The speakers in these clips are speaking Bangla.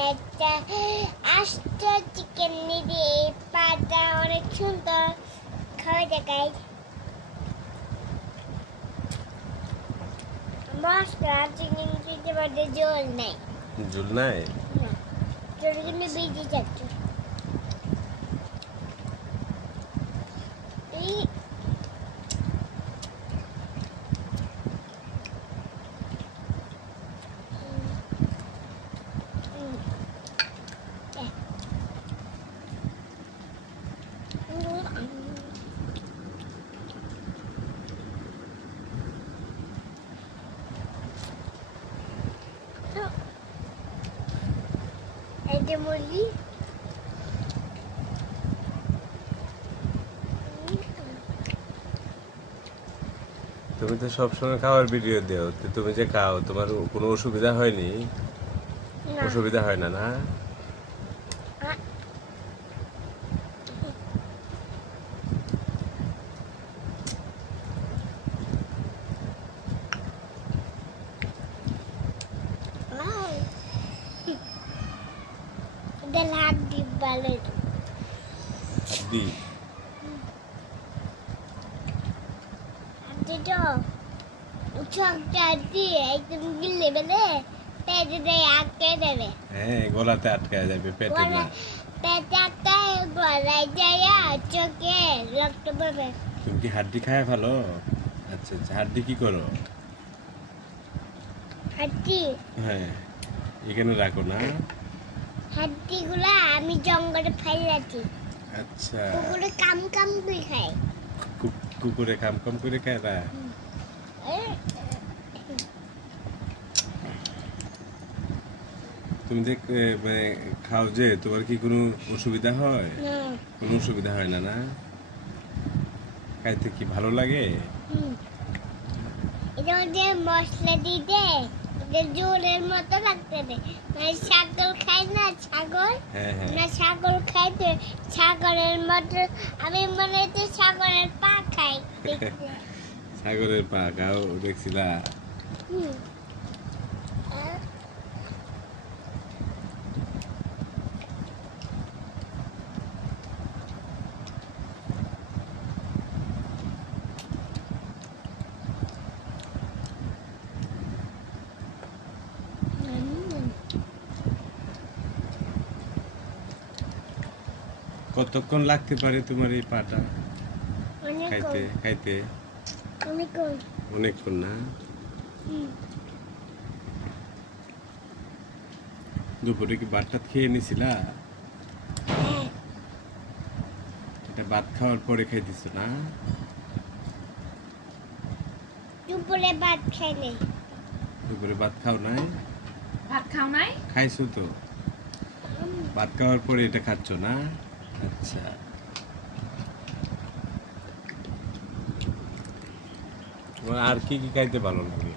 একটা আস্ত চিকেন দিয়ে পাটা অনেক সুন্দর খাওয়া দেখায় মশলা চিকেন দিতে পারতে জল নাই ঝোল নাই না জল কিন্তু বেশি যাচ্ছে এটা বলি তুমি তো সবসময় খাওয়ার ভিডিও দেও তো তুমি যে খাও তোমার কোনো অসুবিধা হয়নি না অসুবিধা হয় না না এটা লাড্ডি বলে দি যেটা ছকটা দিয়ে একদম গিলে বেলে পেটে দিয়ে আটকে দেবে হ্যাঁ গলাতে আটকায় যাবে পেটে না পেটে আটকায় গলায় যায় চোখে রক্ত পড়বে তুমি কি হাড্ডি খায় ভালো আচ্ছা আচ্ছা হাড্ডি কি করো হাড্ডি হ্যাঁ এখানে রাখো না হাড্ডিগুলা আমি জঙ্গলে ফেলেছি আচ্ছা কুকুরে কাম কাম করে খায় কুকুরে কাম কাম করে খায় না তুমি যে মানে খাও যে তোমার কি কোনো অসুবিধা হয় না কোনো অসুবিধা হয় না না খাইতে কি ভালো লাগে এটা যে মশলা দিতে এটা জোরের মতো লাগতে দে মানে ছাগল খায় না ছাগল হ্যাঁ হ্যাঁ না ছাগল খাইতে ছাগলের মতো আমি মনে হচ্ছে ছাগলের পা খাই দেখতে। সাগরের পা খাও দেখছিলা হুম। কতক্ষণ লাগতে পারে তোমার এই পাটা অনেক খাইতে খাইতে অনেক অনেকক্ষণ না দুপুরে কি ভাত টাত খেয়ে নিছিলা এটা ভাত খাওয়ার পরে খাইতেছ না দুপুরে ভাত খাই নাই দুপুরে ভাত খাও নাই ভাত খাও নাই খাইছো তো ভাত খাওয়ার পরে এটা খাচ্ছ না আচ্ছা তোমার আর কি কি খাইতে ভালো লাগে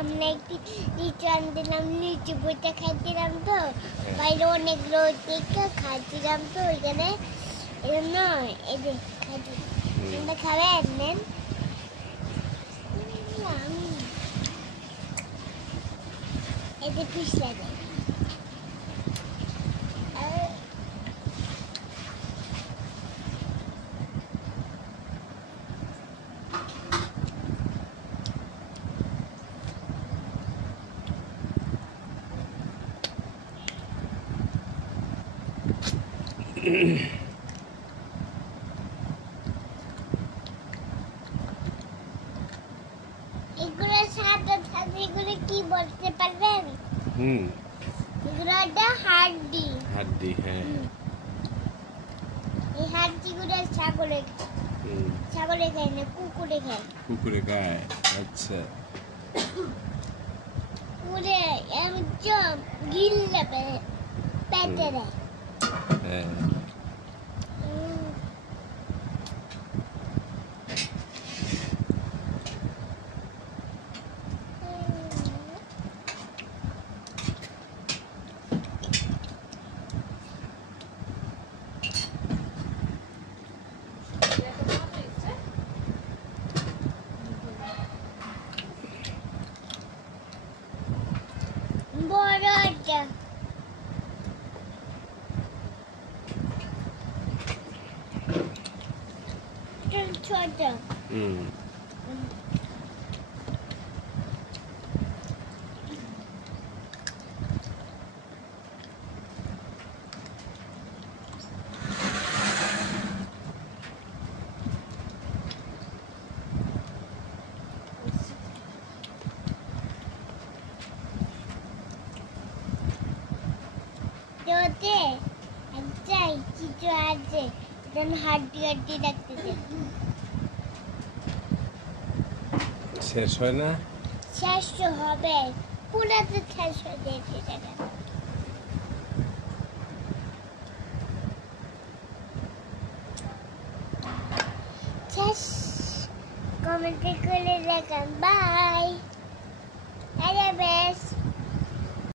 আমরা একটি লিচু আনছিলাম লিচু বইটা খাইছিলাম তো বাইরে অনেক রোদ থেকে খাচ্ছিলাম তো ওইখানে এজন্য এই যে খাচ্ছি আমরা খাবেন নেন এই যে পিস লাগে এগুলো সাদা সাদা এগুলো কি বলতে পারবেন হুম এগুলো একটা হাড্ডি হাড্ডি হ্যাঁ এই হাড্ডিগুলো ছাগলে হুম ছাগলে খায় না কুকুরে খায় কুকুরে গায়ে আচ্ছা কুকুরে একদম গিললে পেটে দেয় হ্যাঁ তো হুম जोते अच्छा কিছু আছে যেন হাড্ডি হাড্ডি রাখতেছে শেষ হয় না শেষ তো হবে পুরাতে শেষ হয়ে যেতে থাকে শেষ কমেন্ট করে দেখান বাই